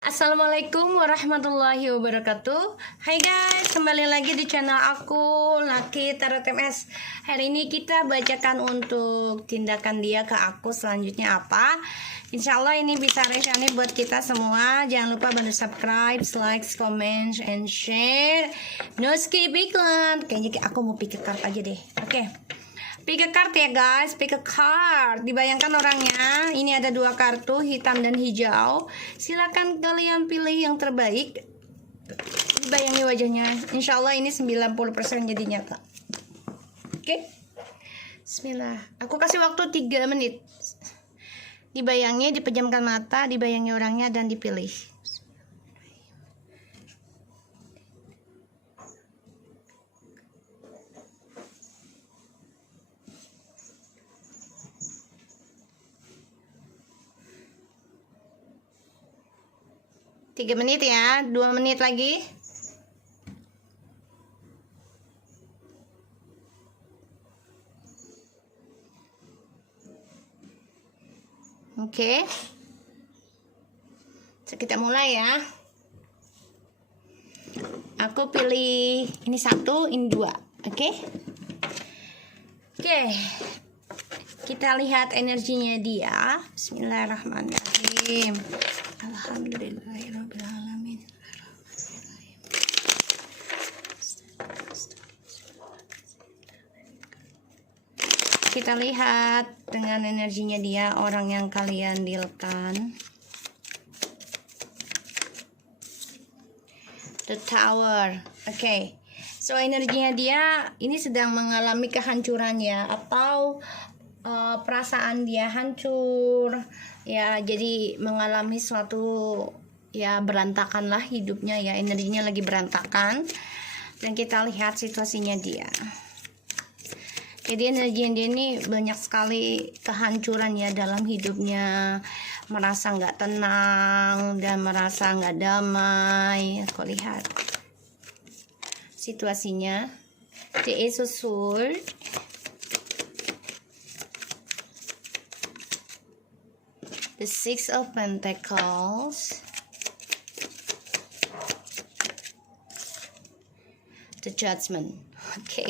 Assalamualaikum warahmatullahi wabarakatuh. Hai guys, kembali lagi di channel aku Lucky Tarot MS. Hari ini kita bacakan untuk tindakan dia ke aku selanjutnya apa. Insya Allah ini bisa resonate buat kita semua. Jangan lupa bantu subscribe, like, comment, and share. No skip iklan. Kayaknya aku mau pikir card aja deh. Oke. Pick a card ya guys, pick a card. Dibayangkan orangnya. Ini ada dua kartu, hitam dan hijau. Silakan kalian pilih yang terbaik. Dibayangi wajahnya. Insya Allah ini 90% jadi nyata. Oke. Bismillah. Aku kasih waktu 3 menit. Dibayangi, dipejamkan mata, dibayangi orangnya dan dipilih. 3 menit ya, 2 menit lagi. Oke. So, kita mulai ya. Aku pilih ini 1, ini 2. Oke. Oke. Kita lihat energinya dia. Bismillahirrahmanirrahim. Alhamdulillahirrahmanirrahim. Kita lihat dengan energinya dia, orang yang kalian dealkan. The Tower. Oke. So energinya dia ini sedang mengalami kehancuran ya, atau perasaan dia hancur ya, jadi mengalami suatu ya, berantakan lah hidupnya ya, energinya lagi berantakan. Dan kita lihat situasinya dia. Jadi energi dia ini banyak sekali kehancuran ya dalam hidupnya, merasa nggak tenang dan merasa nggak damai. Aku lihat situasinya. The Ace of Swords, the Six of Pentacles, the Judgment. Oke.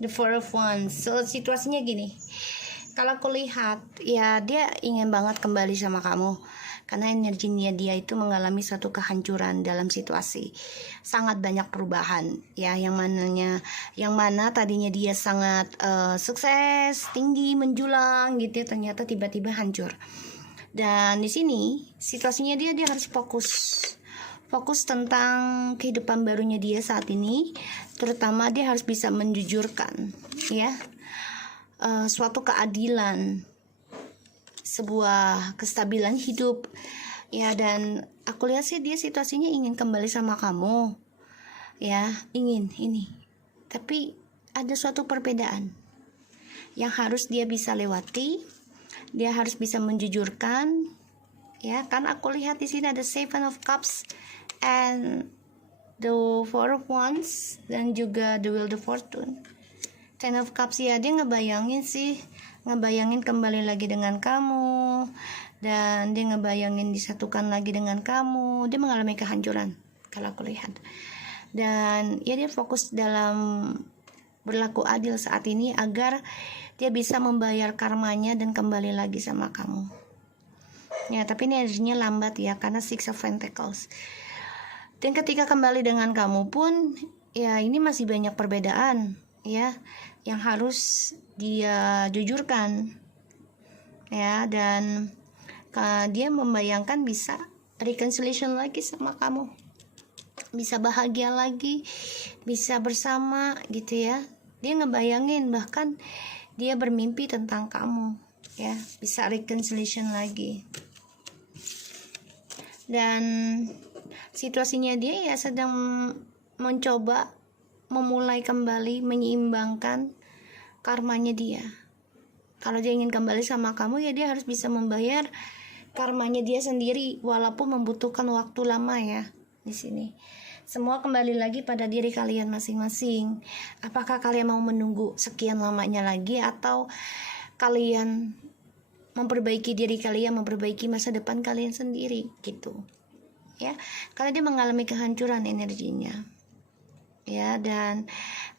The Four of Wands. So situasinya gini, kalau aku lihat ya, dia ingin banget kembali sama kamu karena energinya dia itu mengalami suatu kehancuran dalam situasi, sangat banyak perubahan ya, yang mana tadinya dia sangat sukses, tinggi, menjulang gitu, ternyata tiba-tiba hancur. Dan di sini situasinya dia harus fokus tentang kehidupan barunya dia saat ini. Terutama dia harus bisa menjujurkan ya, suatu keadilan, sebuah kestabilan hidup ya. Dan aku lihat sih dia situasinya ingin kembali sama kamu ya, ingin ini, tapi ada suatu perbedaan yang harus dia bisa lewati. Dia harus bisa menjujurkan ya, kan aku lihat di sini ada Seven of Cups and the Four of Wands dan juga the Wheel of Fortune. Ten of Cups ya, dia ngebayangin kembali lagi dengan kamu, dan dia ngebayangin disatukan lagi dengan kamu. Dia mengalami kehancuran kalau aku lihat, dan ya dia fokus dalam berlaku adil saat ini agar dia bisa membayar karmanya dan kembali lagi sama kamu ya. Tapi ini energinya lambat ya, karena Six of Pentacles. Dan ketika kembali dengan kamu pun ya, ini masih banyak perbedaan ya yang harus dia jujurkan ya. Dan dia membayangkan bisa reconciliation lagi sama kamu, bisa bahagia lagi, bisa bersama gitu ya. Dia ngebayangin, bahkan dia bermimpi tentang kamu ya, bisa reconciliation lagi. Dan situasinya dia ya sedang mencoba memulai kembali, menyeimbangkan karmanya dia. Kalau dia ingin kembali sama kamu ya, dia harus bisa membayar karmanya dia sendiri, walaupun membutuhkan waktu lama ya. Di sini semua kembali lagi pada diri kalian masing-masing. Apakah kalian mau menunggu sekian lamanya lagi, atau kalian memperbaiki diri kalian, memperbaiki masa depan kalian sendiri gitu. Ya, karena dia mengalami kehancuran energinya. Ya, dan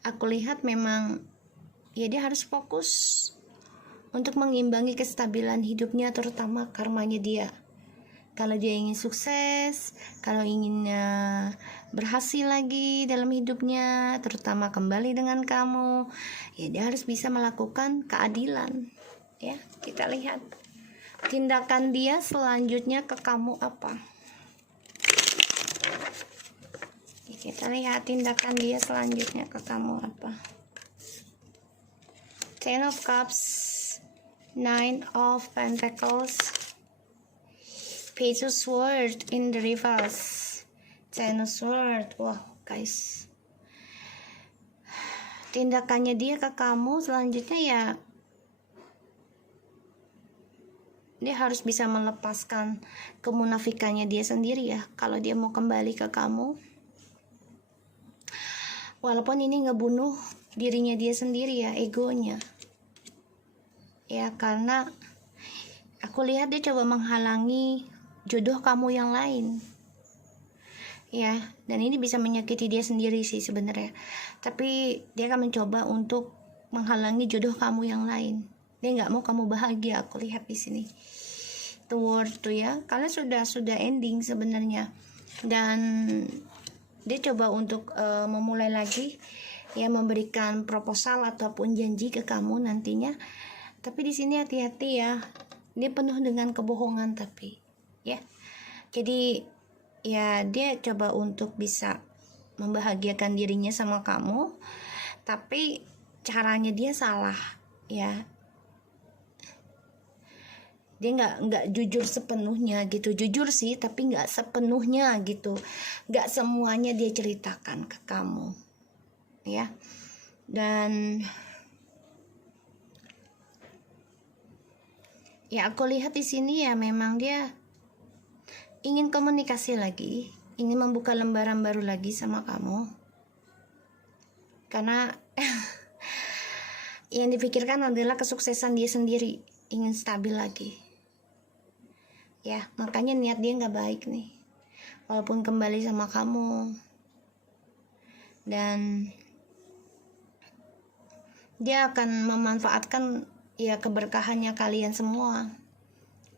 aku lihat memang ya dia harus fokus untuk mengimbangi kestabilan hidupnya, terutama karmanya dia. Kalau dia ingin sukses, kalau ingin berhasil lagi dalam hidupnya, terutama kembali dengan kamu, ya dia harus bisa melakukan keadilan. Ya, kita lihat tindakan dia selanjutnya ke kamu apa. Ya, kita lihat tindakan dia selanjutnya ke kamu apa. Ten of Cups, Nine of Pentacles, Page of Swords in the reverse, Ten of Swords. Wah, guys, tindakannya dia ke kamu selanjutnya ya, dia harus bisa melepaskan kemunafikannya dia sendiri ya, kalau dia mau kembali ke kamu. Walaupun ini ngebunuh dirinya dia sendiri ya, egonya. Ya, karena aku lihat dia coba menghalangi jodoh kamu yang lain. Ya, dan ini bisa menyakiti dia sendiri sih sebenarnya. Tapi dia akan mencoba untuk menghalangi jodoh kamu yang lain. Dia nggak mau kamu bahagia, aku lihat di sini. Tuh ya, kalian sudah ending sebenarnya. Dan dia coba untuk memulai lagi, ya, memberikan proposal ataupun janji ke kamu nantinya. Tapi di sini hati-hati ya, dia penuh dengan kebohongan tapi ya. Jadi ya dia coba untuk bisa membahagiakan dirinya sama kamu, tapi caranya dia salah ya. Dia nggak jujur sepenuhnya gitu, jujur sih tapi nggak sepenuhnya gitu, nggak semuanya dia ceritakan ke kamu ya. Dan ya aku lihat di sini ya memang dia ingin komunikasi lagi, ingin membuka lembaran baru lagi sama kamu, karena yang dipikirkan adalah kesuksesan dia sendiri, ingin stabil lagi. Ya, makanya niat dia nggak baik nih, walaupun kembali sama kamu. Dan dia akan memanfaatkan ya keberkahannya kalian semua,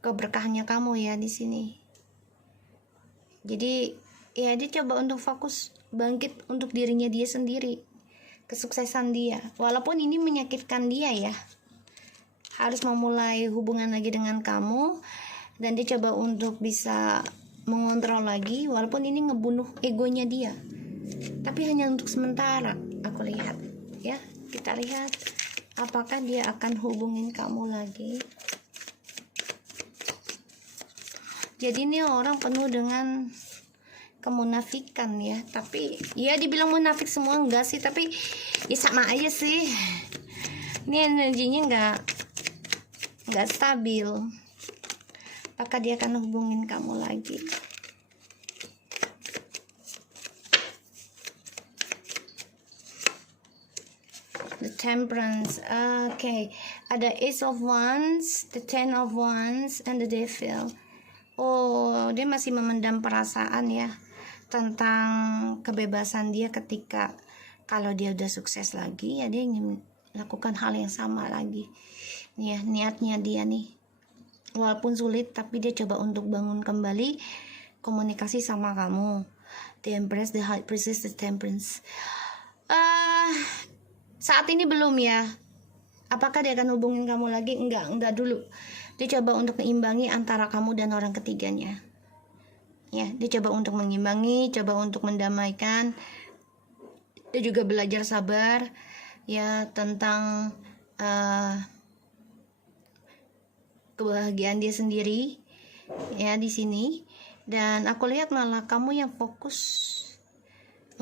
keberkahannya kamu ya di sini. Jadi ya dia coba untuk fokus bangkit untuk dirinya dia sendiri, kesuksesan dia, walaupun ini menyakitkan dia ya, harus memulai hubungan lagi dengan kamu. Dan dia coba untuk bisa mengontrol lagi, walaupun ini ngebunuh egonya dia, tapi hanya untuk sementara. Aku lihat ya, kita lihat apakah dia akan hubungin kamu lagi. Jadi ini orang penuh dengan kemunafikan ya, tapi ya dibilang munafik semua enggak sih, tapi ya sama aja sih. Ini energinya enggak stabil. Apakah dia akan hubungin kamu lagi? The Temperance. Okay, ada Ace of Wands, the Ten of Wands, and the Devil. Oh, dia masih memendam perasaan ya tentang kebebasan dia ketika kalau dia udah sukses lagi ya, dia ingin lakukan hal yang sama lagi. Nih ya, niatnya dia nih. Walaupun sulit, tapi dia coba untuk bangun kembali komunikasi sama kamu. The Empress, the High Priestess, the Temperance. Saat ini belum ya. Apakah dia akan hubungin kamu lagi? Enggak dulu. Dia coba untuk meimbangi antara kamu dan orang ketiganya. Ya, dia coba untuk mengimbangi, coba untuk mendamaikan. Dia juga belajar sabar ya tentang kebahagiaan dia sendiri ya di sini. Dan aku lihat malah kamu yang fokus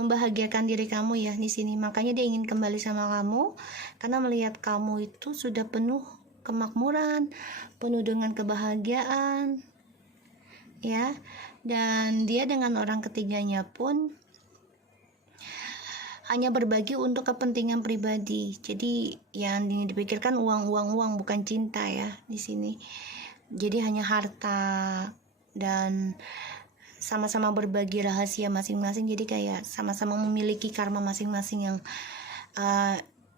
membahagiakan diri kamu ya di sini. Makanya dia ingin kembali sama kamu karena melihat kamu itu sudah penuh kemakmuran, penuh dengan kebahagiaan ya. Dan dia dengan orang ketiganya pun hanya berbagi untuk kepentingan pribadi. Jadi yang dipikirkan uang, bukan cinta ya di sini. Jadi hanya harta dan sama-sama berbagi rahasia masing-masing. Jadi kayak sama-sama memiliki karma masing-masing yang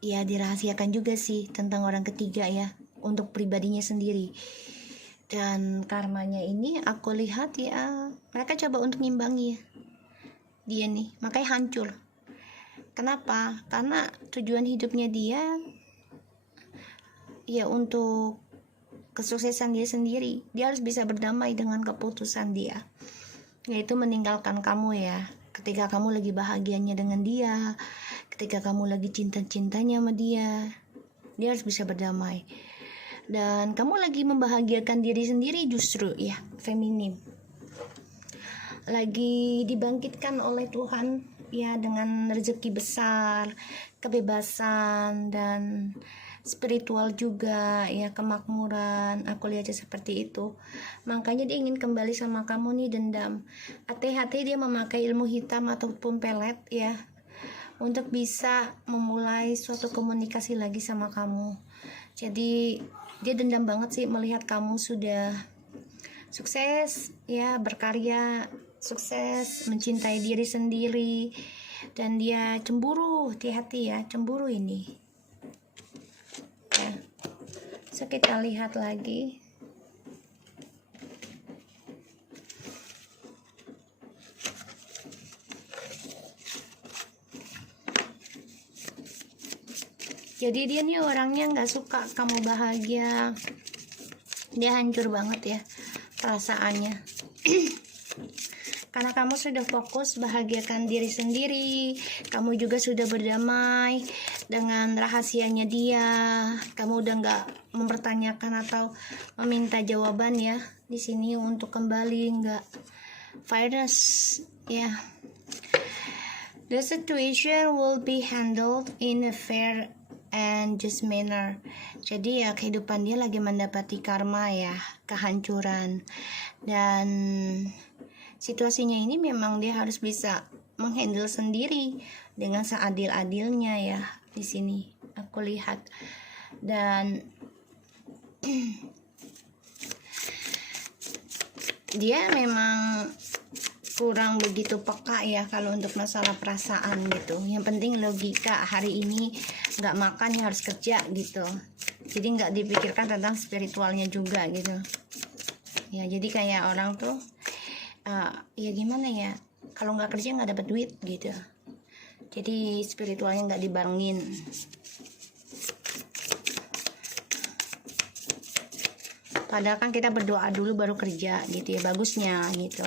ya dirahasiakan juga sih tentang orang ketiga ya, untuk pribadinya sendiri. Dan karmanya ini aku lihat ya, mereka coba untuk ngimbangi ya dia nih, makanya hancur. Kenapa? Karena tujuan hidupnya dia ya untuk kesuksesan dia sendiri. Dia harus bisa berdamai dengan keputusan dia, yaitu meninggalkan kamu ya. Ketika kamu lagi bahagianya dengan dia, ketika kamu lagi cinta-cintanya sama dia, dia harus bisa berdamai. Dan kamu lagi membahagiakan diri sendiri justru ya, feminim. Lagi dibangkitkan oleh Tuhan ya, dengan rezeki besar, kebebasan, dan spiritual juga ya, kemakmuran. Aku lihatnya seperti itu. Makanya dia ingin kembali sama kamu nih, dendam. Hati-hati dia memakai ilmu hitam ataupun pelet ya, untuk bisa memulai suatu komunikasi lagi sama kamu. Jadi dia dendam banget sih melihat kamu sudah sukses ya, berkarya, sukses, mencintai diri sendiri, dan dia cemburu. Hati-hati ya, cemburu ini ya. So kita lihat lagi. Jadi dia nih orangnya nggak suka kamu bahagia. Dia hancur banget ya perasaannya. Karena kamu sudah fokus bahagiakan diri sendiri, kamu juga sudah berdamai dengan rahasianya dia, kamu udah nggak mempertanyakan atau meminta jawaban ya di sini untuk kembali, nggak virus ya. The situation will be handled in a fair and just manner. Jadi ya kehidupan dia lagi mendapati karma ya, kehancuran, dan situasinya ini memang dia harus bisa menghandle sendiri dengan seadil-adilnya ya di sini aku lihat. Dan dia memang kurang begitu peka ya kalau untuk masalah perasaan gitu. Yang penting logika, hari ini nggak makan ya harus kerja gitu. Jadi nggak dipikirkan tentang spiritualnya juga gitu ya. Jadi kayak orang tuh ya gimana ya, kalau nggak kerja nggak dapat duit gitu. Jadi spiritualnya nggak dibarengin. Padahal kan kita berdoa dulu baru kerja gitu ya, bagusnya gitu.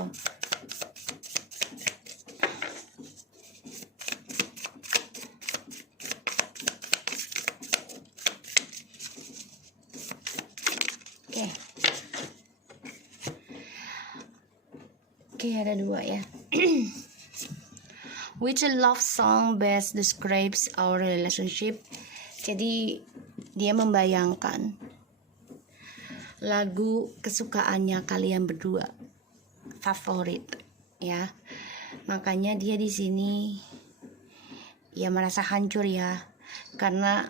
Oke, ada dua ya. Which love song best describes our relationship? Jadi dia membayangkan lagu kesukaannya kalian berdua, favorit ya. Makanya dia di sini ya merasa hancur ya, karena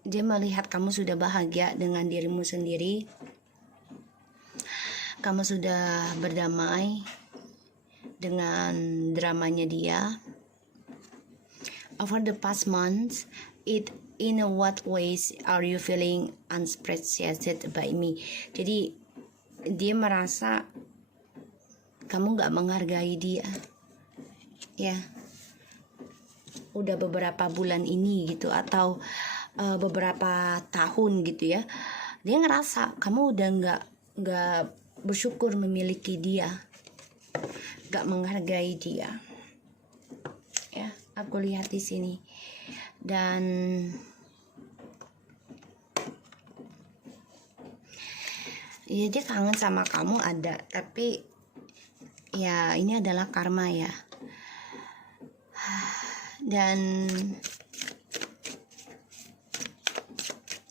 dia melihat kamu sudah bahagia dengan dirimu sendiri. Kamu sudah berdamai dengan dramanya dia. Over the past months, in what ways are you feeling unappreciated by me? Jadi dia merasa kamu gak menghargai dia ya, udah beberapa bulan ini gitu, atau beberapa tahun gitu ya. Dia ngerasa kamu udah gak bersyukur memiliki dia, gak menghargai dia ya, aku lihat di sini. Dan ya dia kangen sama kamu ada, tapi ya ini adalah karma ya. Dan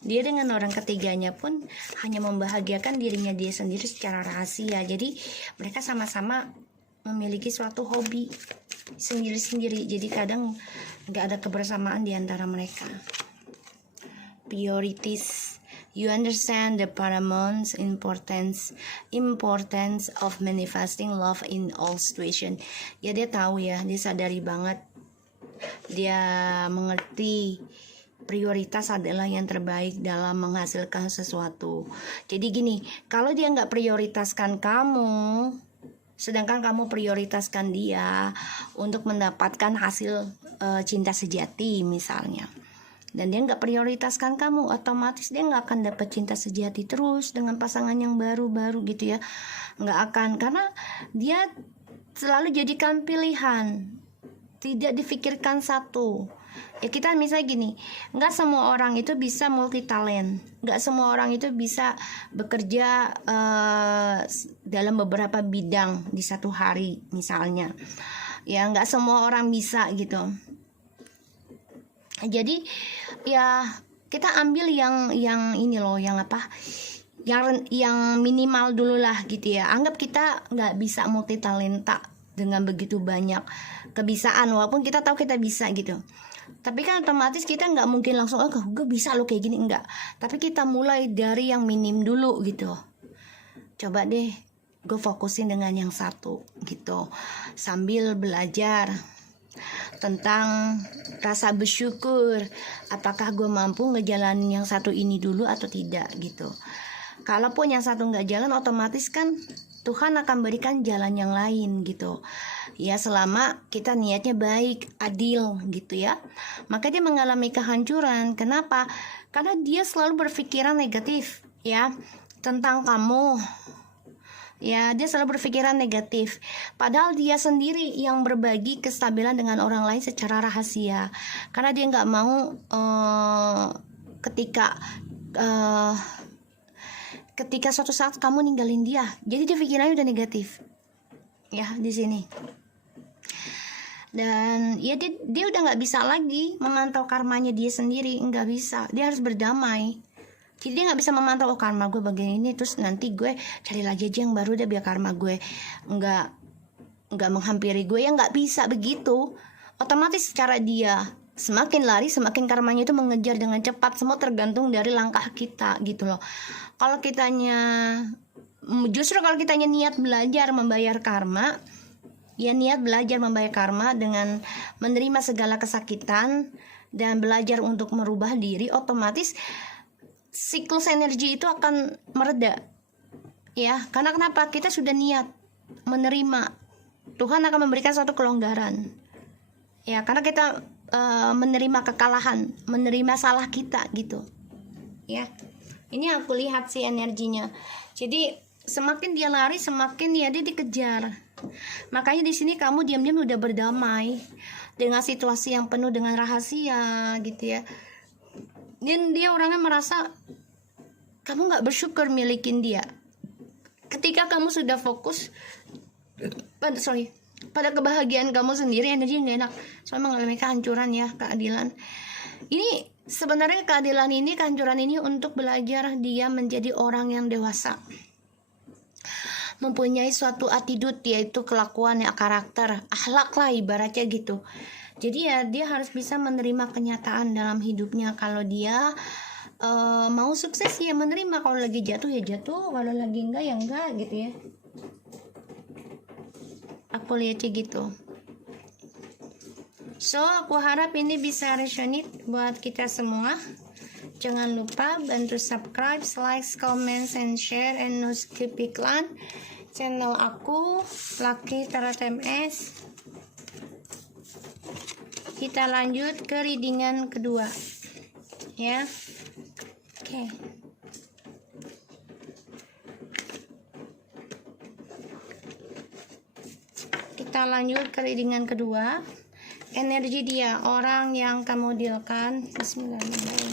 dia dengan orang ketiganya pun hanya membahagiakan dirinya dia sendiri secara rahasia. Jadi mereka sama-sama memiliki suatu hobi sendiri-sendiri, jadi kadang nggak ada kebersamaan di antara mereka. Priorities. You understand the paramount importance of manifesting love in all situation. Ya dia tahu ya, dia sadari banget, dia mengerti prioritas adalah yang terbaik dalam menghasilkan sesuatu. Jadi gini, kalau dia nggak prioritaskan kamu, sedangkan kamu prioritaskan dia untuk mendapatkan hasil cinta sejati misalnya, dan dia nggak prioritaskan kamu, otomatis dia nggak akan dapat cinta sejati terus dengan pasangan yang baru-baru gitu ya, nggak akan, karena dia selalu jadikan pilihan, tidak difikirkan satu. Ya kita misalnya gini, nggak semua orang itu bisa multi talent, nggak semua orang itu bisa bekerja dalam beberapa bidang di satu hari misalnya, ya nggak semua orang bisa gitu. Jadi ya kita ambil yang ini loh, yang apa, yang minimal dulu lah gitu ya. Anggap kita nggak bisa multi talenta dengan begitu banyak kebisaan, walaupun kita tahu kita bisa gitu. Tapi kan otomatis kita nggak mungkin langsung gue bisa lo kayak gini, enggak. Tapi kita mulai dari yang minim dulu gitu. Coba deh gue fokusin dengan yang satu gitu, sambil belajar tentang rasa bersyukur, apakah gue mampu ngejalanin yang satu ini dulu atau tidak gitu. Kalaupun yang satu nggak jalan, otomatis kan Tuhan akan berikan jalan yang lain gitu ya, selama kita niatnya baik, adil gitu ya. Maka dia mengalami kehancuran. Kenapa? Karena dia selalu berpikiran negatif ya tentang kamu. Ya, dia selalu berpikiran negatif. Padahal dia sendiri yang berbagi kestabilan dengan orang lain secara rahasia. Karena dia nggak mau ketika suatu saat kamu ninggalin dia. Jadi dia pikirannya udah negatif. Ya, di sini. Dan ya dia udah nggak bisa lagi memantau karmanya dia sendiri, nggak bisa. Dia harus berdamai. Jadi dia nggak bisa memantau, oh karma gue bagian ini, terus nanti gue cari lagi aja yang baru deh biar karma gue nggak menghampiri gue, ya nggak bisa begitu. Otomatis secara dia semakin lari, semakin karmanya itu mengejar dengan cepat. Semua tergantung dari langkah kita gitu loh. Kalau kitanya niat belajar membayar karma, ya niat belajar membayar karma dengan menerima segala kesakitan dan belajar untuk merubah diri, otomatis siklus energi itu akan mereda ya. Karena kenapa? Kita sudah niat menerima, Tuhan akan memberikan suatu kelonggaran ya, karena kita menerima kekalahan, menerima salah kita gitu ya. Ini aku lihat sih energinya. Jadi semakin dia lari, semakin ya dia dikejar. Makanya di sini kamu diam-diam udah berdamai dengan situasi yang penuh dengan rahasia gitu ya. Dan dia orangnya merasa kamu nggak bersyukur milikin dia. Ketika kamu sudah fokus pada kebahagiaan kamu sendiri, energi nggak enak, soalnya mengalami kehancuran ya, keadilan. Ini sebenarnya kehancuran ini untuk belajar dia menjadi orang yang dewasa, mempunyai suatu attitude, yaitu kelakuan, ya karakter, akhlak lah ibaratnya gitu. Jadi ya dia harus bisa menerima kenyataan dalam hidupnya. Kalau dia mau sukses ya menerima, kalau lagi jatuh ya jatuh, kalau lagi enggak ya enggak gitu ya. Aku lihatnya gitu. So aku harap ini bisa resonate buat kita semua. Jangan lupa bantu subscribe, like, comment, and share, and no skip iklan channel aku Lucky Tarot MS. Kita lanjut ke readingan kedua ya. Oke. Kita lanjut ke readingan kedua. Energi dia, orang yang kamu dealkan. Bismillahirrahmanirrahim.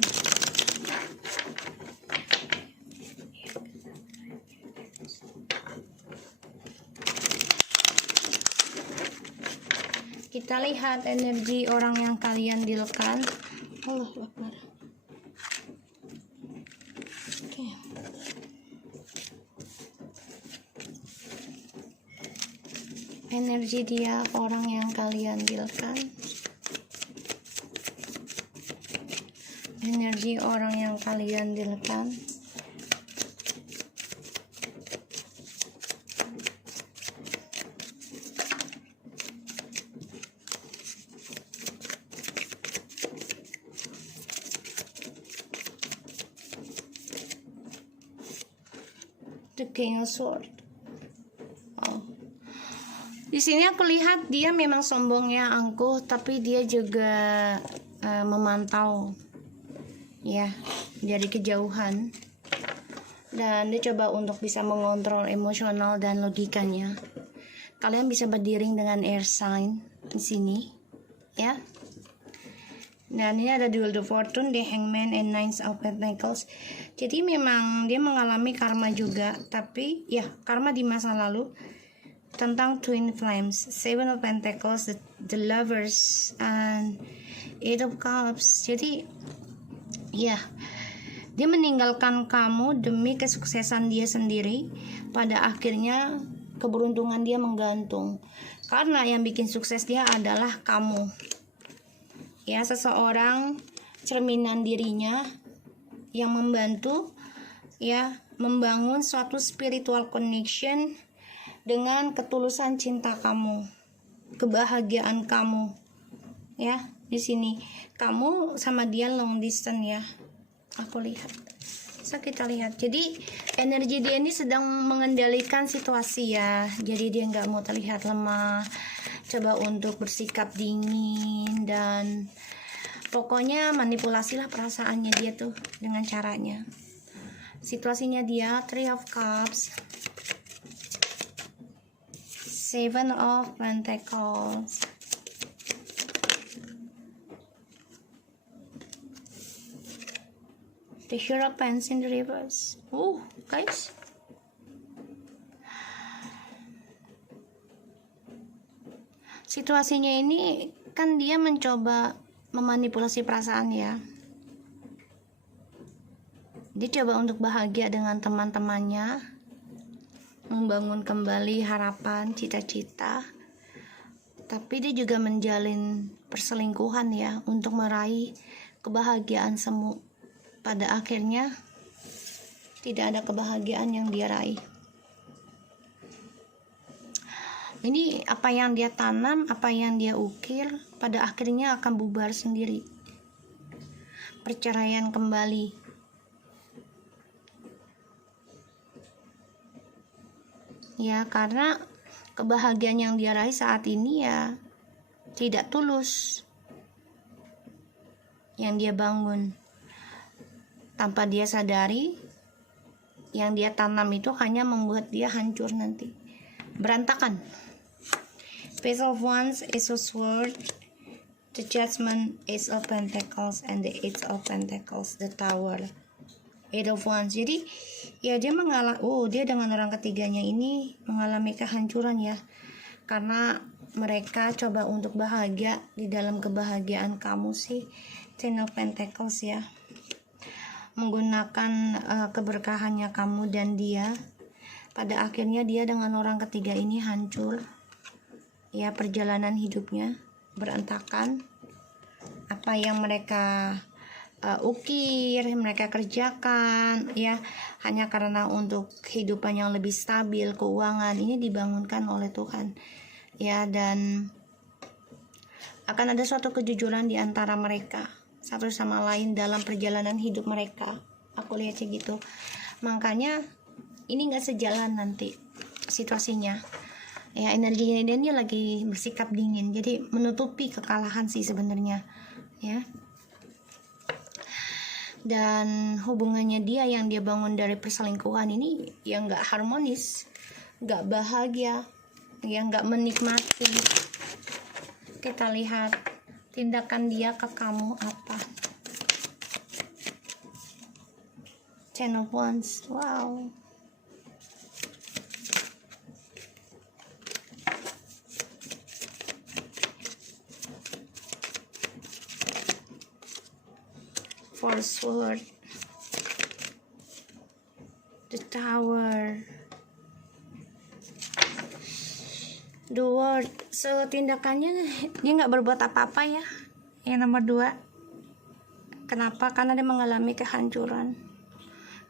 Kita lihat energi orang yang kalian dealkan. Allahu Akbar. Oke. energi dia orang yang kalian dealkan, energi orang yang kalian dealkan. The King of Swords. Oh. Di sini aku lihat dia memang sombongnya angkuh, tapi dia juga memantau, ya, dari kejauhan, dan dia coba untuk bisa mengontrol emosional dan logikanya. Kalian bisa berdiri dengan air sign di sini, ya. Dan ini ada Duel of Fortune, The Hangman, and Nine of Pentacles. Jadi memang dia mengalami karma juga, tapi ya karma di masa lalu tentang Twin Flames, Seven of Pentacles, the Lovers, and Eight of Cups. Jadi ya, dia meninggalkan kamu demi kesuksesan dia sendiri. Pada akhirnya keberuntungan dia menggantung, karena yang bikin sukses dia adalah kamu. Ya, seseorang cerminan dirinya yang membantu, ya, membangun suatu spiritual connection dengan ketulusan cinta kamu, kebahagiaan kamu. Ya, di sini kamu sama dia long distance, ya. Aku lihat. Bisa kita lihat. Jadi energi dia ini sedang mengendalikan situasi, ya. Jadi dia nggak mau terlihat lemah. Coba untuk bersikap dingin, dan pokoknya manipulasilah perasaannya dia tuh dengan caranya. Situasinya dia Three of Cups, Seven of Pentacles, The Hierophant in the reverse. Guys, situasinya ini kan dia mencoba memanipulasi perasaan, ya. Dia coba untuk bahagia dengan teman-temannya, membangun kembali harapan, cita-cita. Tapi dia juga menjalin perselingkuhan, ya, untuk meraih kebahagiaan semu. Pada akhirnya tidak ada kebahagiaan yang dia raih. Ini apa yang dia tanam, apa yang dia ukir, pada akhirnya akan bubar sendiri. Perceraian kembali. Ya, karena kebahagiaan yang dia raih saat ini ya tidak tulus. Yang dia bangun tanpa dia sadari, yang dia tanam itu hanya membuat dia hancur nanti, berantakan. Page of Wands, Ace of Swords, the Judgment, Ace of Pentacles, and the Eight of Pentacles, the Tower, Eight of Wands. Jadi ya dia dia dengan orang ketiganya ini mengalami kehancuran, ya, karena mereka coba untuk bahagia di dalam kebahagiaan kamu sih, Ten of Pentacles, ya, menggunakan keberkahannya kamu dan dia. Pada akhirnya dia dengan orang ketiga ini hancur, ya, perjalanan hidupnya berantakan. Apa yang mereka ukir, mereka kerjakan, ya, hanya karena untuk kehidupan yang lebih stabil, keuangan ini dibangunkan oleh Tuhan, ya, dan akan ada suatu kejujuran di antara mereka satu sama lain dalam perjalanan hidup mereka. Aku lihatnya gitu. Makanya ini nggak sejalan nanti situasinya, ya. Energinya dia lagi bersikap dingin, jadi menutupi kekalahan sih sebenarnya, ya. Dan hubungannya dia yang dia bangun dari perselingkuhan ini yang nggak harmonis, nggak bahagia, yang nggak menikmati. Kita lihat tindakan dia ke kamu apa. Ten of Wands. Wow. Four Swords, the Tower, The World. So tindakannya dia nggak berbuat apa-apa ya. Yang nomor 2. Kenapa? Karena dia mengalami kehancuran.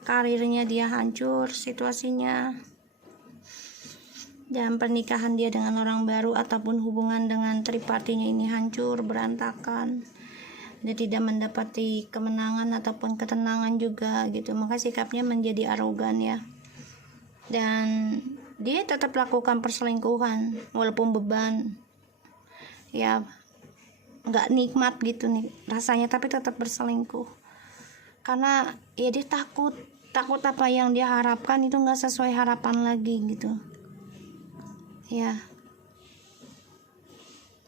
Karirnya dia hancur, situasinya. Dan pernikahan dia dengan orang baru ataupun hubungan dengan tripartinya ini hancur, berantakan. Dia tidak mendapati kemenangan ataupun ketenangan juga gitu. Maka sikapnya menjadi arogan ya. Dan dia tetap lakukan perselingkuhan walaupun beban. Ya, nggak nikmat gitu nih rasanya, tapi tetap berselingkuh. Karena ya dia takut apa yang dia harapkan itu nggak sesuai harapan lagi gitu. Ya,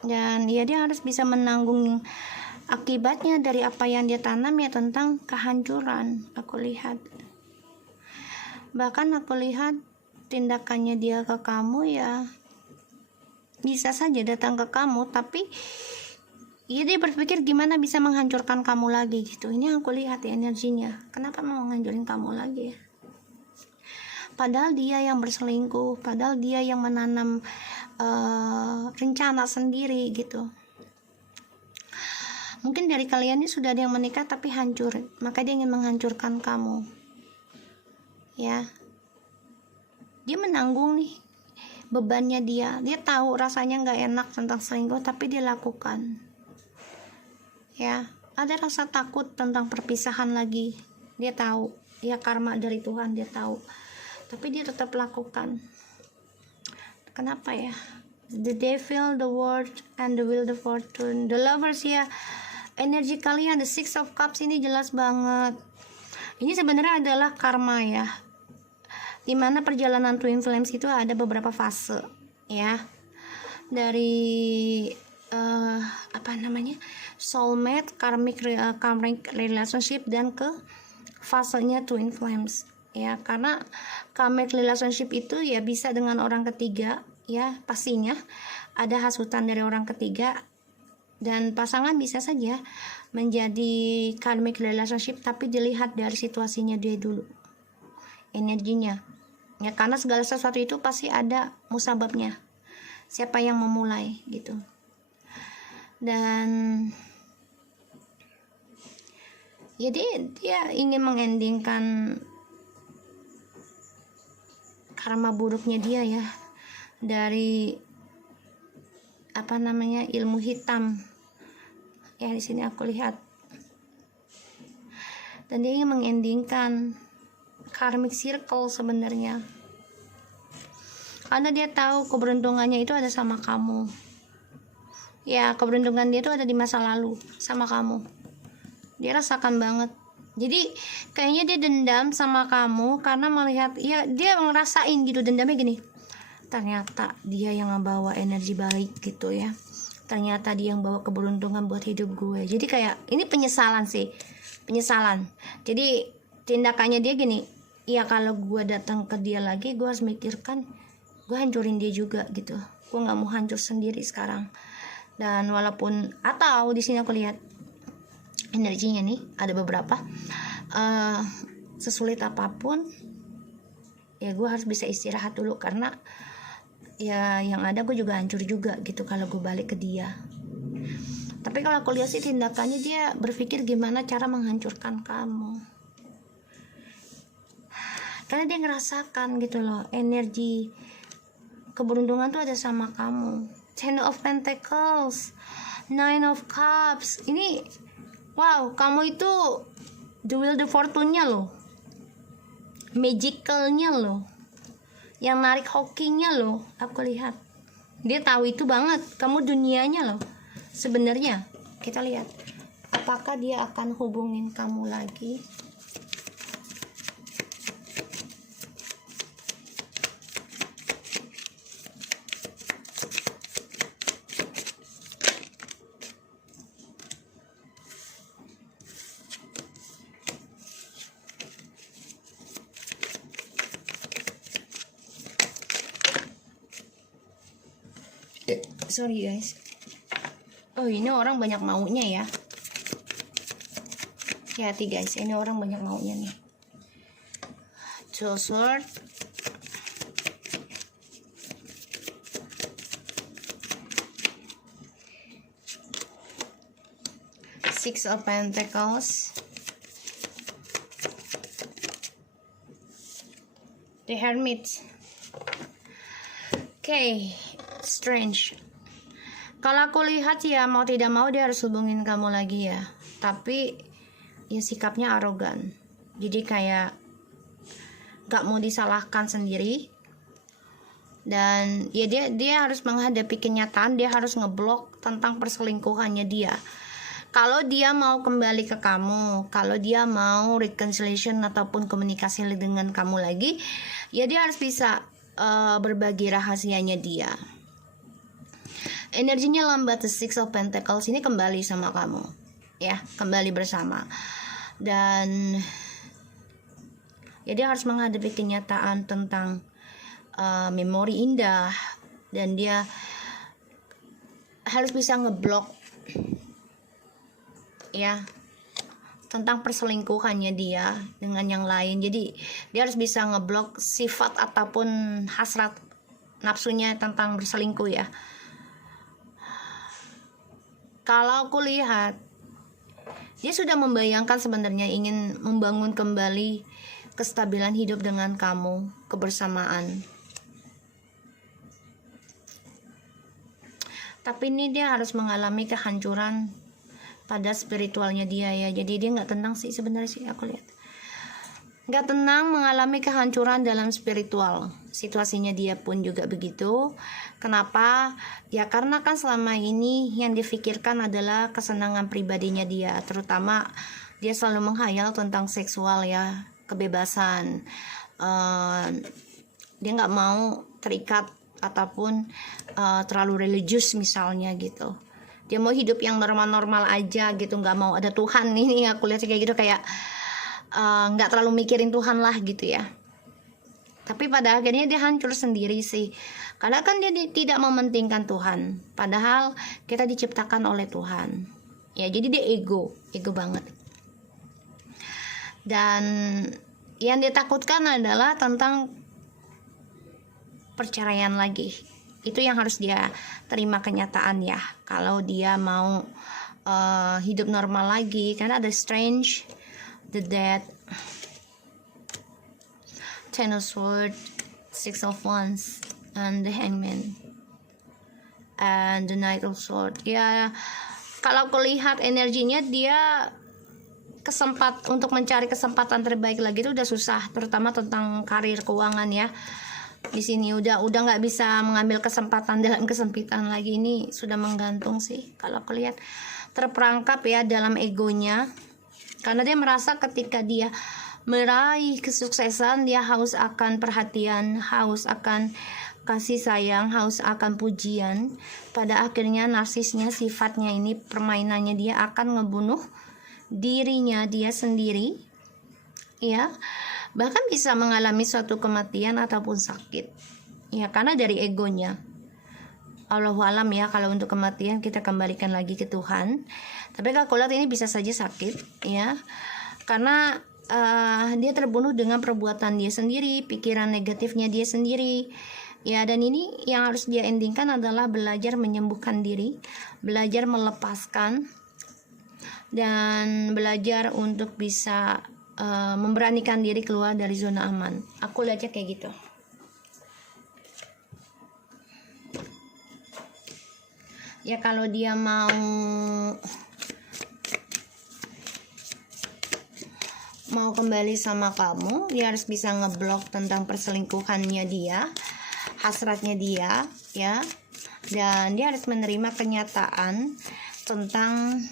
dan ya dia harus bisa menanggung akibatnya dari apa yang dia tanam ya, tentang kehancuran. Aku lihat, bahkan aku lihat tindakannya dia ke kamu ya bisa saja datang ke kamu, tapi ya dia berpikir gimana bisa menghancurkan kamu lagi gitu. Ini aku lihat ya energinya, kenapa mau menghancurin kamu lagi ya. Padahal dia yang berselingkuh, padahal dia yang menanam rencana sendiri gitu. Mungkin dari kalian ini sudah ada yang menikah tapi hancur, maka dia ingin menghancurkan kamu. Ya, dia menanggung nih bebannya dia. Dia tahu rasanya nggak enak tentang selingkuh, tapi dia lakukan. Ya, ada rasa takut tentang perpisahan lagi. Dia tahu, dia karma dari Tuhan, dia tahu. Tapi dia tetap lakukan. Kenapa ya? The Devil, the World, and the Wheel of Fortune. The Lovers ya. Energi kalian, the Six of Cups ini jelas banget. Ini sebenarnya adalah karma ya. Dimana perjalanan Twin Flames itu ada beberapa fase ya. Dari soulmate, karmic relationship, dan ke fasenya Twin Flames ya. Karena karmic relationship itu ya bisa dengan orang ketiga ya, pastinya ada hasutan dari orang ketiga, dan pasangan bisa saja menjadi karmic relationship tapi dilihat dari situasinya dia dulu, energinya ya. Karena segala sesuatu itu pasti ada musababnya, siapa yang memulai gitu. Dan ya dia ingin mengendingkan karma buruknya dia ya, dari ilmu hitam ya. Di sini aku lihat, dan dia ingin mengendingkan karmic circle sebenarnya, karena dia tahu keberuntungannya itu ada sama kamu ya. Keberuntungan dia itu ada di masa lalu sama kamu, dia rasakan banget. Jadi kayaknya dia dendam sama kamu karena melihat ya, dia ngerasain gitu, dendamnya gini, ternyata dia yang membawa energi baik gitu ya, ternyata dia yang bawa keberuntungan buat hidup gue. Jadi kayak ini penyesalan sih, penyesalan. Jadi tindakannya dia gini, ya kalau gue datang ke dia lagi, gue harus mikirkan gue hancurin dia juga gitu. Gue nggak mau hancur sendiri sekarang. Dan walaupun, atau di sini aku lihat energinya nih ada beberapa, sesulit apapun ya gue harus bisa istirahat dulu, karena ya yang ada gue juga hancur juga gitu kalau gue balik ke dia. Tapi kalau aku lihat sih tindakannya, dia berpikir gimana cara menghancurkan kamu, karena dia ngerasakan gitu loh, energi keberuntungan tuh ada sama kamu. Ten of Pentacles, Nine of Cups, ini wow, kamu itu the Wheel of Fortune-nya loh, magicalnya loh, yang narik hokinya loh. Aku lihat dia tahu itu banget, kamu dunianya loh sebenarnya. Kita lihat apakah dia akan hubungin kamu lagi. Sorry guys. Oh, ini orang banyak maunya ya. Hati guys, ini orang banyak maunya nih. Two Sword, Six of Pentacles, the Hermit. Oke, strange. Kalau aku lihat ya, mau tidak mau dia harus hubungin kamu lagi ya. Tapi ya sikapnya arogan. Jadi kayak gak mau disalahkan sendiri. Dan ya dia harus menghadapi kenyataan, dia harus ngeblok tentang perselingkuhannya dia. Kalau dia mau kembali ke kamu, kalau dia mau reconciliation ataupun komunikasi dengan kamu lagi, ya dia harus bisa berbagi rahasianya dia. Energinya lambat, the Six of Pentacles ini kembali sama kamu, ya, kembali bersama. Dan ya dia harus menghadapi kenyataan tentang memori indah, dan dia harus bisa ngeblok ya tentang perselingkuhannya dia dengan yang lain. Jadi dia harus bisa ngeblok sifat ataupun hasrat nafsunya tentang berselingkuh ya. Kalau aku lihat dia sudah membayangkan sebenarnya ingin membangun kembali kestabilan hidup dengan kamu, kebersamaan. Tapi ini dia harus mengalami kehancuran pada spiritualnya dia ya. Jadi dia nggak tenang sih sebenarnya sih, aku lihat nggak tenang, mengalami kehancuran dalam spiritual. Situasinya dia pun juga begitu. Kenapa? Ya karena kan selama ini yang difikirkan adalah kesenangan pribadinya dia. Terutama dia selalu menghayal tentang seksual ya, kebebasan. Dia nggak mau terikat ataupun terlalu religius misalnya gitu. Dia mau hidup yang normal-normal aja gitu, nggak mau ada Tuhan. Ini aku lihat kayak gitu, kayak nggak terlalu mikirin Tuhan lah gitu ya. Tapi pada akhirnya dia hancur sendiri sih, karena kan dia tidak mementingkan Tuhan, padahal kita diciptakan oleh Tuhan ya. Jadi dia ego banget. Dan yang dia takutkan adalah tentang perceraian lagi. Itu yang harus dia terima kenyataan ya, kalau dia mau hidup normal lagi. Karena ada strange, the death, Ten of Swords, Six of Wands, and the Hangman, and the Knight of Swords. Ya, kalau aku lihat energinya dia untuk mencari kesempatan terbaik lagi itu udah susah, terutama tentang karir, keuangan ya. Di sini udah nggak bisa mengambil kesempatan dalam kesempitan lagi. Ini sudah menggantung sih kalau aku lihat, terperangkap ya dalam egonya, karena dia merasa ketika dia meraih kesuksesan dia haus akan perhatian, haus akan kasih sayang, haus akan pujian. Pada akhirnya narsisnya, sifatnya ini, permainannya dia akan ngebunuh dirinya dia sendiri ya, bahkan bisa mengalami suatu kematian ataupun sakit ya, karena dari egonya. Allahu alam ya, kalau untuk kematian kita kembalikan lagi ke Tuhan. Tapi kalau lihat ini bisa saja sakit ya, karena dia terbunuh dengan perbuatan dia sendiri, pikiran negatifnya dia sendiri ya. Dan ini yang harus dia endingkan adalah belajar menyembuhkan diri, belajar melepaskan, dan belajar untuk bisa memberanikan diri keluar dari zona aman. Aku lihatnya kayak gitu. Ya kalau dia mau kembali sama kamu, dia harus bisa ngeblok tentang perselingkuhannya dia, hasratnya dia ya. Dan dia harus menerima kenyataan tentang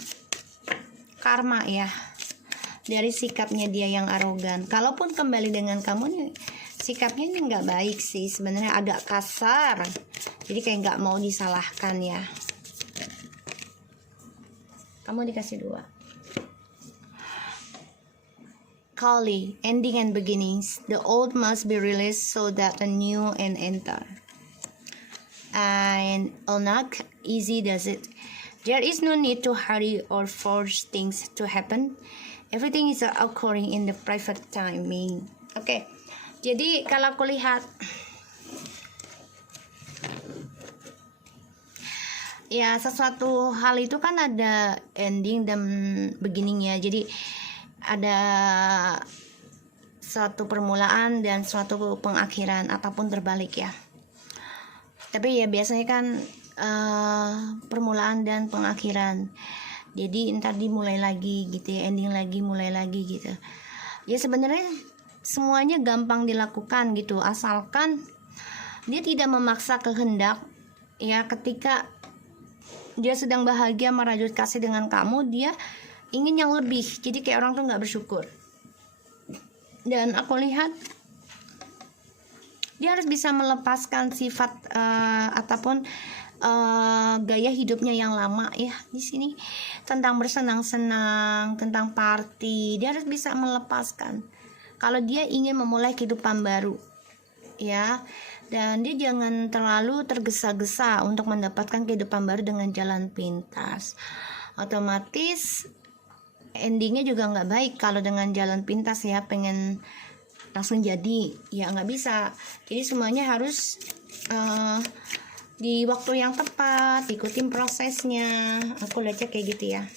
karma ya, dari sikapnya dia yang arogan. Kalaupun kembali dengan kamu nih, sikapnya ini nggak baik sih sebenarnya, agak kasar. Jadi kayak nggak mau disalahkan ya. Kamu dikasih 2. Kali, ending and beginnings. The old must be released so that the new can enter. And not easy does it. There is no need to hurry or force things to happen. Everything is occurring in the private timing. Oke. Jadi kalau aku lihat ya sesuatu hal itu kan ada ending dan beginningnya. Jadi ada suatu permulaan dan suatu pengakhiran ataupun terbalik ya. Tapi ya biasanya kan permulaan dan pengakhiran. Jadi ntar dimulai lagi gitu ya, ending lagi, mulai lagi gitu. Ya sebenarnya semuanya gampang dilakukan gitu, asalkan dia tidak memaksa kehendak ya. Ketika dia sedang bahagia merajut kasih dengan kamu, dia ingin yang lebih. Jadi kayak orang tuh nggak bersyukur. Dan aku lihat dia harus bisa melepaskan sifat ataupun gaya hidupnya yang lama ya. Di sini tentang bersenang-senang, tentang party, dia harus bisa melepaskan kalau dia ingin memulai kehidupan baru ya. Dan dia jangan terlalu tergesa-gesa untuk mendapatkan kehidupan baru dengan jalan pintas. Otomatis endingnya juga nggak baik kalau dengan jalan pintas ya, pengen langsung jadi ya nggak bisa. Jadi semuanya harus di waktu yang tepat, ikutin prosesnya. Aku lihatnya kayak gitu ya,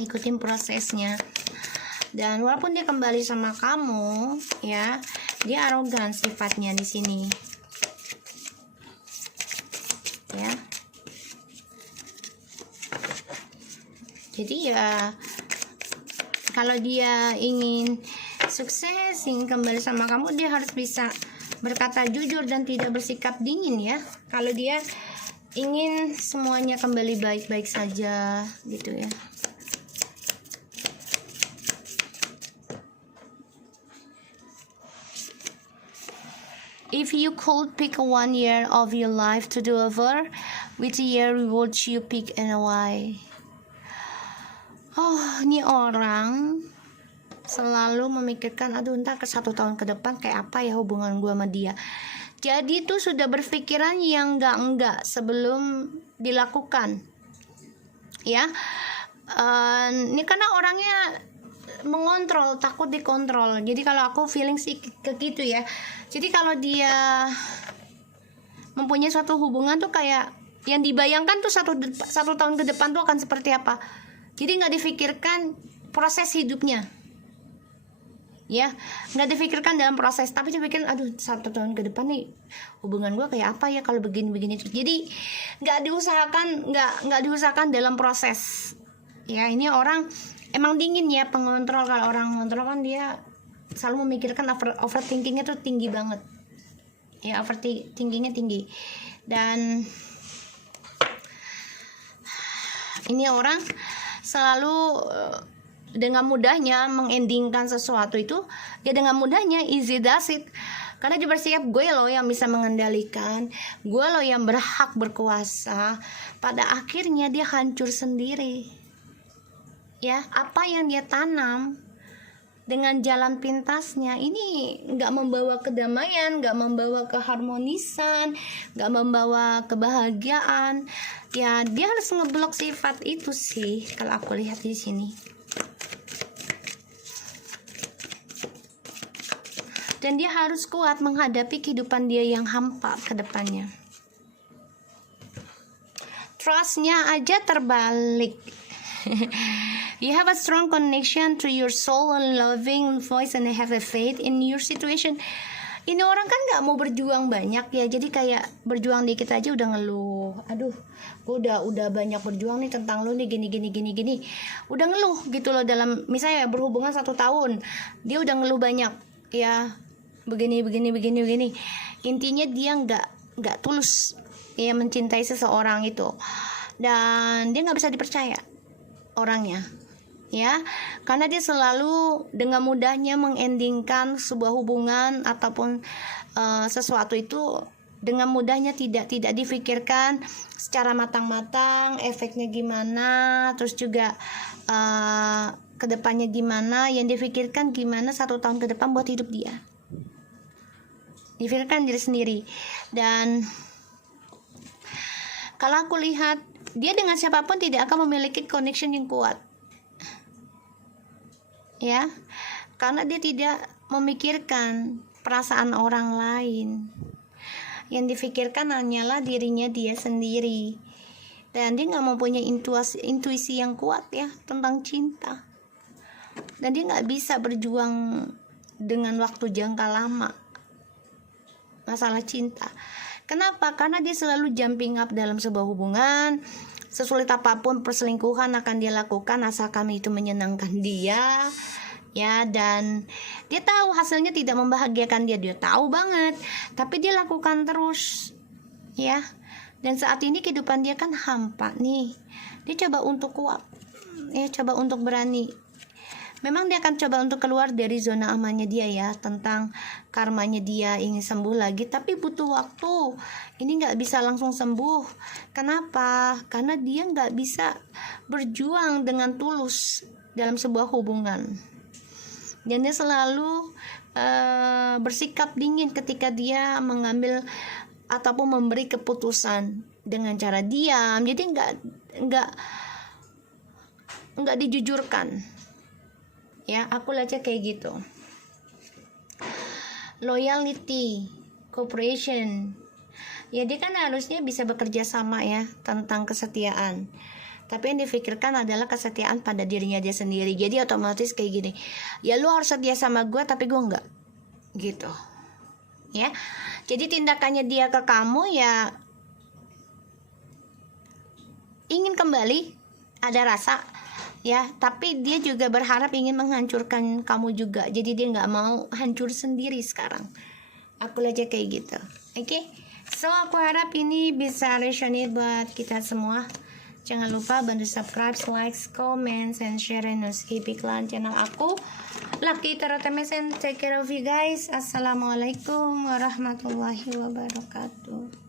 ikutin prosesnya. Dan walaupun dia kembali sama kamu ya, dia arogan sifatnya di sini ya. Jadi ya kalau dia ingin sukses, ingin kembali sama kamu, dia harus bisa berkata jujur dan tidak bersikap dingin ya. Kalau dia ingin semuanya kembali baik-baik saja gitu ya. If you could pick 1 year of your life to do over, which year would you pick and why? Oh, ini orang selalu memikirkan, aduh ntar ke 1 tahun ke depan kayak apa ya hubungan gue sama dia. Jadi tuh sudah berpikiran yang enggak sebelum dilakukan ya. Ini karena orangnya mengontrol, takut dikontrol. Jadi kalau aku feeling sih ke gitu ya. Jadi kalau dia mempunyai suatu hubungan tuh kayak yang dibayangkan tuh satu tahun ke depan tuh akan seperti apa. Jadi nggak difikirkan proses hidupnya ya, nggak difikirkan dalam proses, tapi dipikirin aduh 1 tahun ke depan nih hubungan gue kayak apa ya kalau begini. Jadi nggak diusahakan dalam proses ya. Ini orang emang dingin ya, pengontrol. Kalau orang ngontrol kan dia selalu memikirkan, overthinkingnya tuh tinggi banget ya, overthinkingnya tinggi. Dan ini orang selalu dengan mudahnya mengendingkan sesuatu itu ya, dengan mudahnya easy does it. Karena dia bersikap gue loh yang bisa mengendalikan, gue loh yang berhak berkuasa. Pada akhirnya dia hancur sendiri ya. Apa yang dia tanam dengan jalan pintasnya ini nggak membawa kedamaian, nggak membawa keharmonisan, nggak membawa kebahagiaan ya. Dia harus ngeblok sifat itu sih kalau aku lihat di sini. Dan dia harus kuat menghadapi kehidupan dia yang hampa ke depannya. Trustnya aja terbalik. You have a strong connection to your soul and loving voice and have a faith in your situation. Ini orang kan nggak mau berjuang banyak ya, jadi kayak berjuang dikit aja udah ngeluh. Aduh, gue udah banyak berjuang nih tentang lu nih gini. Udah ngeluh gitu loh, dalam misalnya berhubungan 1 tahun, dia udah ngeluh banyak ya, begini. Intinya dia nggak tulus ya mencintai seseorang itu, dan dia nggak bisa dipercaya orangnya ya, karena dia selalu dengan mudahnya mengendingkan sebuah hubungan ataupun sesuatu itu dengan mudahnya, tidak difikirkan secara matang-matang efeknya gimana, terus juga kedepannya gimana. Yang difikirkan gimana 1 tahun ke depan buat hidup dia, difikirkan diri sendiri. Dan kalau aku lihat dia dengan siapapun tidak akan memiliki connection yang kuat ya, karena dia tidak memikirkan perasaan orang lain. Yang difikirkan hanyalah dirinya dia sendiri dan dia nggak mempunyai intuisi yang kuat ya tentang cinta, dan dia nggak bisa berjuang dengan waktu jangka lama masalah cinta. Kenapa? Karena dia selalu jumping up dalam sebuah hubungan. Sesulit apapun perselingkuhan akan dia lakukan asalkan itu menyenangkan dia, ya, dan dia tahu hasilnya tidak membahagiakan dia tahu banget, tapi dia lakukan terus, ya. Dan saat ini kehidupan dia kan hampa nih. Dia coba untuk kuat, ya, coba untuk berani. Memang dia akan coba untuk keluar dari zona amannya dia ya, tentang karmanya dia ingin sembuh lagi, tapi butuh waktu. Ini nggak bisa langsung sembuh. Kenapa? Karena dia nggak bisa berjuang dengan tulus dalam sebuah hubungan. Dan dia selalu bersikap dingin ketika dia mengambil ataupun memberi keputusan dengan cara diam. Jadi nggak dijujurkan. Ya, aku aja kayak gitu. Loyalty, cooperation. Ya, dia kan harusnya bisa bekerja sama ya tentang kesetiaan. Tapi yang difikirkan adalah kesetiaan pada dirinya dia sendiri. Jadi otomatis kayak gini. Ya lu harus setia sama gue tapi gue enggak. Gitu. Ya. Jadi tindakannya dia ke kamu ya ingin kembali, ada rasa ya, tapi dia juga berharap ingin menghancurkan kamu juga. Jadi dia nggak mau hancur sendiri sekarang. Aku aja kayak gitu. Oke? So aku harap ini bisa resonate buat kita semua. Jangan lupa bantu subscribe, like, comment, and share, and skip iklan channel aku. Lucky Tarot MSN. Take care of you guys. Assalamualaikum warahmatullahi wabarakatuh.